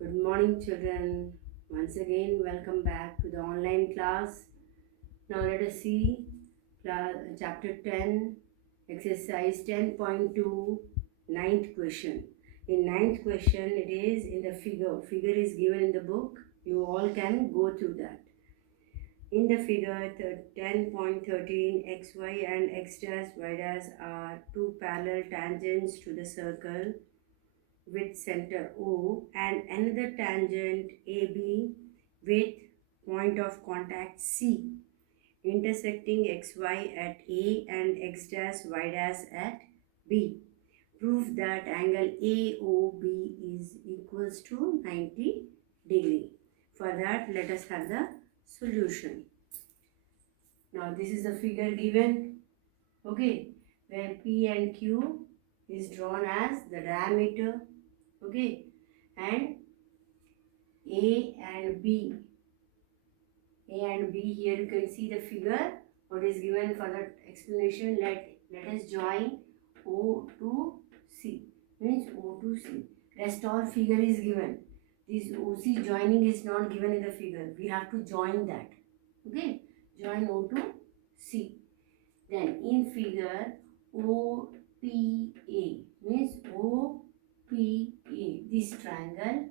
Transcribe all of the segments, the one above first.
Good morning, children. Once again, welcome back to the online class. Now, let us see chapter 10, exercise 10.2, ninth question. In ninth question, it is in the figure. Figure is given in the book. You all can go through that. In the figure 10.13, xy and x dash y dash are two parallel tangents to the circle with center O and another tangent AB with point of contact C intersecting xy at A and x dash y dash at B. Prove that angle AOB is equals to 90 degree. For that, let us have the solution. Now this is the figure given, okay, where P and Q is drawn as the diameter, okay, and A and B. A and B, here you can see the figure. What is given for the explanation? Let us join O to C. Means O to C. Rest all figure is given. This OC joining is not given in the figure. We have to join that. Okay. Join O to C. Then in figure OPA means OPA. This triangle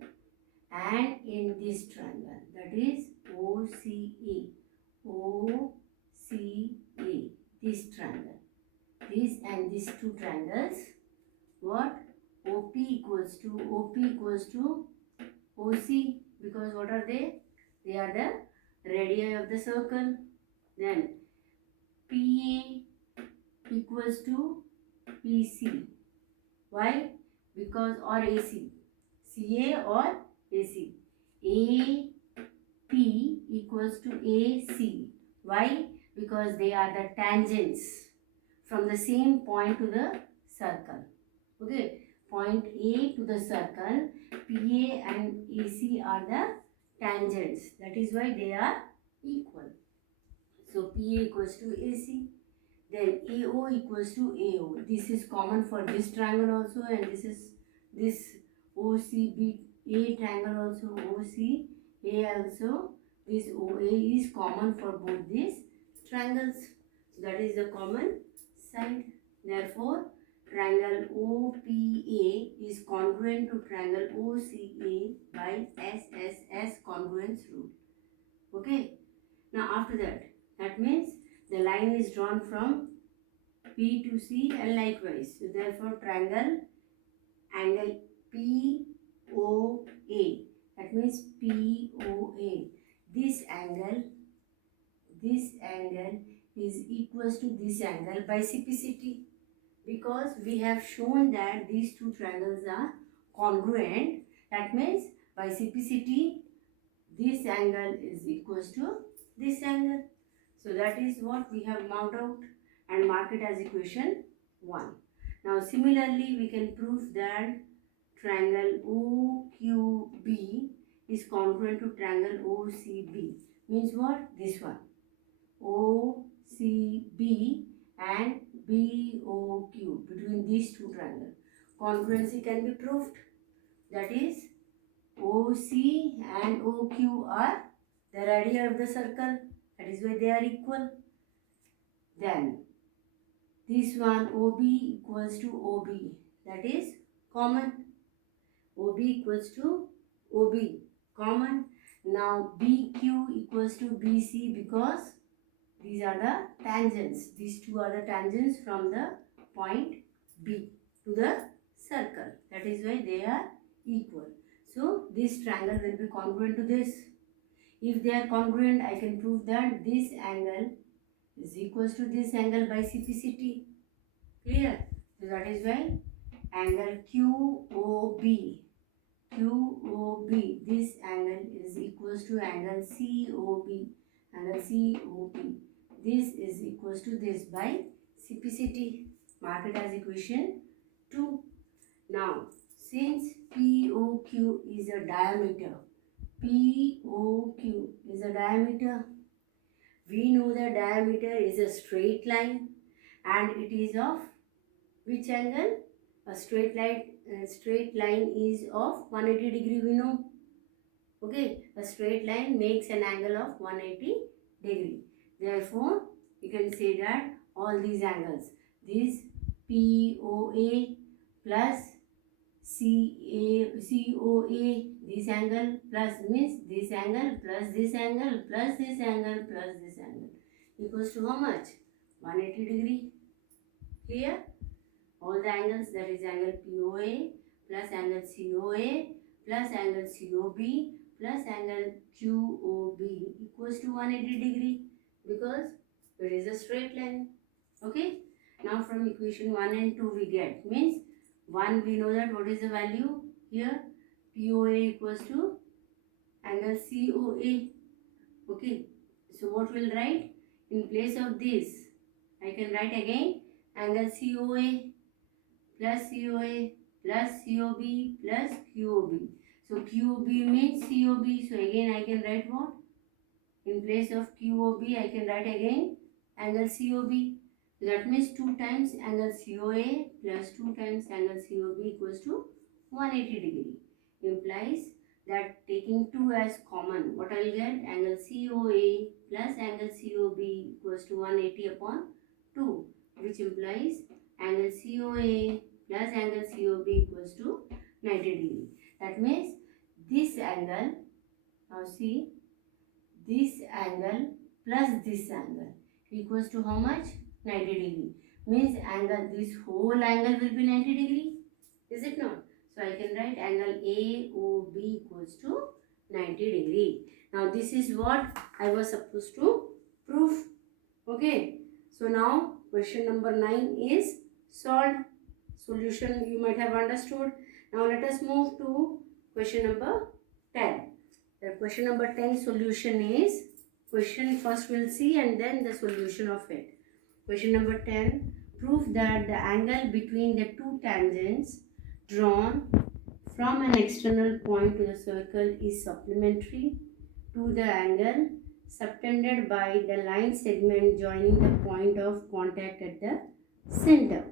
and in this triangle, that is OCA, OCA, this triangle, this and these two triangles, what? OP equals to OC, because what are they? They are the radii of the circle. Then PA equals to PC. Why? Because, or AC, CA or AC. AP equals to AC. Why? Because they are the tangents from the same point to the circle. Okay. Point A to the circle, PA and AC are the tangents. That is why they are equal. So PA equals to AC. Then AO equals to AO. This is common for this triangle also, and this is this OCB A triangle also, OCA also. This OA is common for both these triangles. So that is the common side. Therefore, triangle OPA is congruent to triangle OCA by SSS congruence rule. Okay. Now after that, that means the line is drawn from P to C and likewise. So therefore, triangle angle POA, that means POA. This angle is equals to this angle by CPCT, because we have shown that these two triangles are congruent. That means by CPCT, this angle is equals to this angle. So that is what we have marked out and mark it as equation 1. Now similarly, we can prove that triangle OQB is congruent to triangle OCB. Means what? This one. OCB and BOQ, between these two triangles. Congruency can be proved. That is, OC and OQ are the radii of the circle. That is why they are equal. Then this one OB equals to OB. That is common. OB equals to OB. Common. Now BQ equals to BC, because these are the tangents. These two are the tangents from the point B to the circle. That is why they are equal. So this triangle will be congruent to this. If they are congruent, I can prove that this angle is equals to this angle by CPCT. Clear? So that is why angle QOB, this angle is equals to angle COB, angle COB. This is equals to this by CPCT. Mark it as equation 2. Now, since POQ is a diameter, POQ is a diameter, we know the diameter is a straight line and it is of which angle? A straight line is of 180 degree, we know. Okay, a straight line makes an angle of 180 degree. Therefore, you can say that all these angles, these POA plus COA, this angle plus means this angle plus this angle plus this angle plus this angle equals to how much? 180 degree. Clear? All the angles, that is angle POA plus angle COA plus angle COB plus angle QOB equals to 180 degree because it is a straight line. Okay. Now from equation 1 and 2 we get, means 1 we know that what is the value here, POA equals to angle COA. Okay. So what we'll write in place of this, I can write again angle COA plus COA plus COB plus QOB. So QOB means COB. So again I can write what? In place of QOB I can write again angle COB. So that means 2 times angle COA plus 2 times angle COB equals to 180 degree. Implies that taking 2 as common, what I will get? Angle COA plus angle COB equals to 180 upon 2, which implies angle COA plus angle COB equals to 90 degree. That means this angle, now see, this angle plus this angle equals to how much? 90 degree. Means angle, this whole angle will be 90 degree. Is it not? So I can write angle AOB equals to 90 degree. Now this is what I was supposed to prove. Okay. So now question number 9 is solved. Solution you might have understood. Now let us move to question number 10. The question number 10 solution is, question first we'll see and then the solution of it. Question number 10, prove that the angle between the two tangents drawn from an external point to the circle is supplementary to the angle subtended by the line segment joining the point of contact at the center.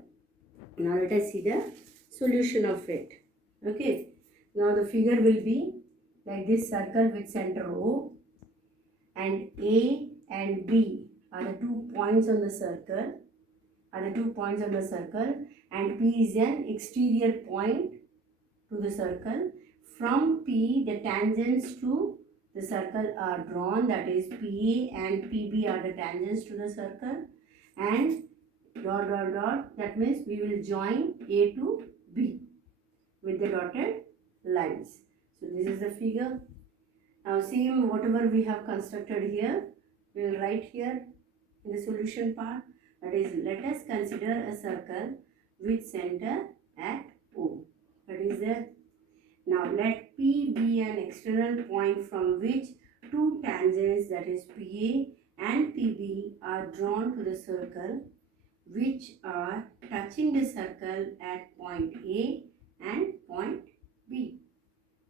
Now let us see the solution of it. Okay. Now the figure will be like this circle with center O, and A and B are the 2 points on the circle, and P is an exterior point to the circle. From P the tangents to the circle are drawn, that is PA and PB are the tangents to the circle, and dot dot dot, that means we will join A to B with the dotted lines. So this is the figure. Now same whatever we have constructed here, we will write here in the solution part. That is, let us consider a circle with center at O. That is there. Now let P be an external point from which two tangents, that is PA and PB, are drawn to the circle, which are touching the circle at point A and point B.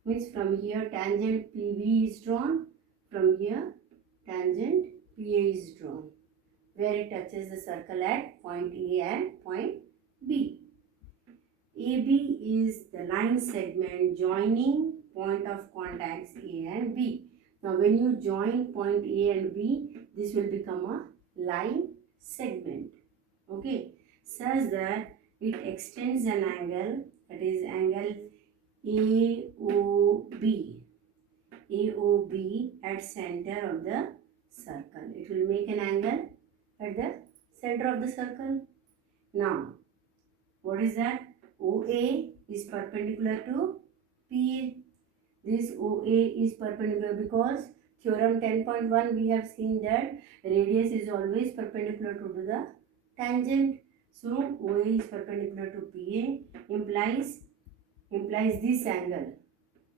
Means from here tangent PB is drawn, from here tangent PA is drawn, where it touches the circle at point A and point B. AB is the line segment joining point of contacts A and B. Now when you join point A and B, this will become a line segment. Okay, such that it extends an angle, that is angle AOB at center of the circle. It will make an angle at the center of the circle. Now, what is that? OA is perpendicular to PA. This OA is perpendicular because theorem 10.1 we have seen that radius is always perpendicular to the tangent. So OA is perpendicular to PA, implies this angle,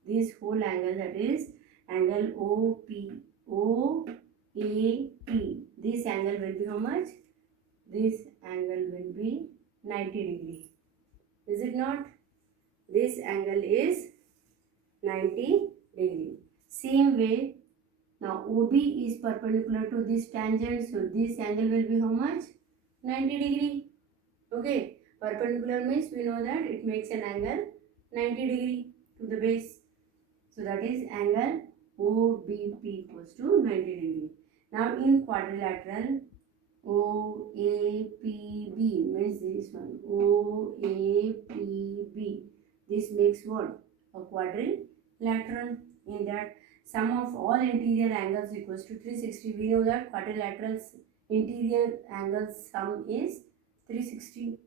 this whole angle, that is angle OAP. This angle will be how much? This angle will be 90 degree. Is it not? This angle is 90 degree. Same way, now OB is perpendicular to this tangent, so this angle will be how much? 90 degree. Okay, perpendicular means we know that it makes an angle 90 degree to the base. So that is angle OBP equals to 90 degree. Now in quadrilateral, OAPB means this one, OAPB. This makes what? A quadrilateral. In that, sum of all interior angles equals to 360. We know that quadrilateral's interior angle sum is 360.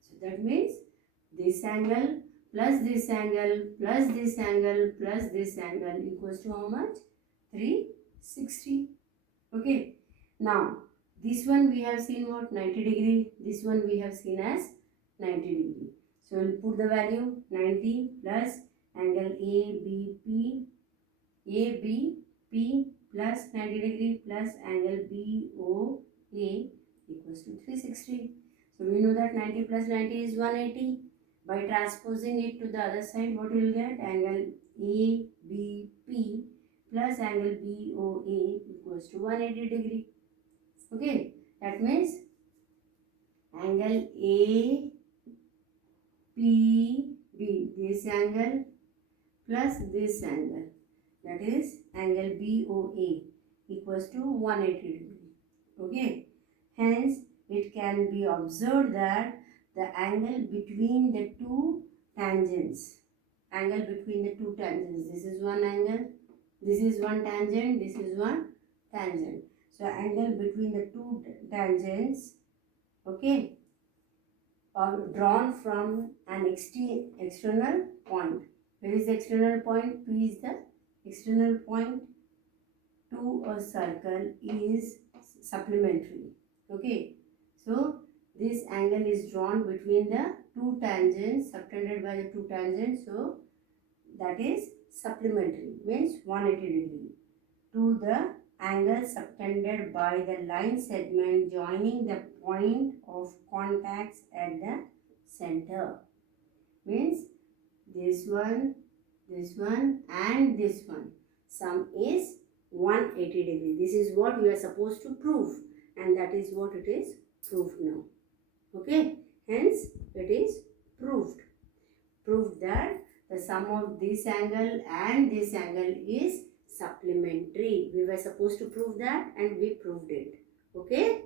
So that means this angle plus this angle plus this angle plus this angle equals to how much? 360. Okay. Now this one we have seen what? 90 degree. This one we have seen as 90 degree. So we'll put the value 90 plus angle ABP plus 90 degree plus angle BOA equals to 360. So we know that 90 plus 90 is 180. By transposing it to the other side, what you will get? Angle ABP plus angle BOA equals to 180 degree. Okay, that means angle APB, this angle plus this angle, that is angle BOA equals to 180 degree. Okay, hence it can be observed that the angle between the two tangents, this is one angle, this is one tangent, this is one tangent. So angle between the two tangents, okay, are drawn from an external point. Where is the external point? P is the external point to a circle is supplementary. Okay, so this angle is drawn between the two tangents, subtended by the two tangents. So that is supplementary, means 180 degree to the angle subtended by the line segment joining the point of contacts at the center. Means this one and this one. Sum is 180 degree. This is what you are supposed to prove, and that is what it is proved now. Okay, hence it is proved. Proved that the sum of this angle and this angle is supplementary. We were supposed to prove that and we proved it. Okay.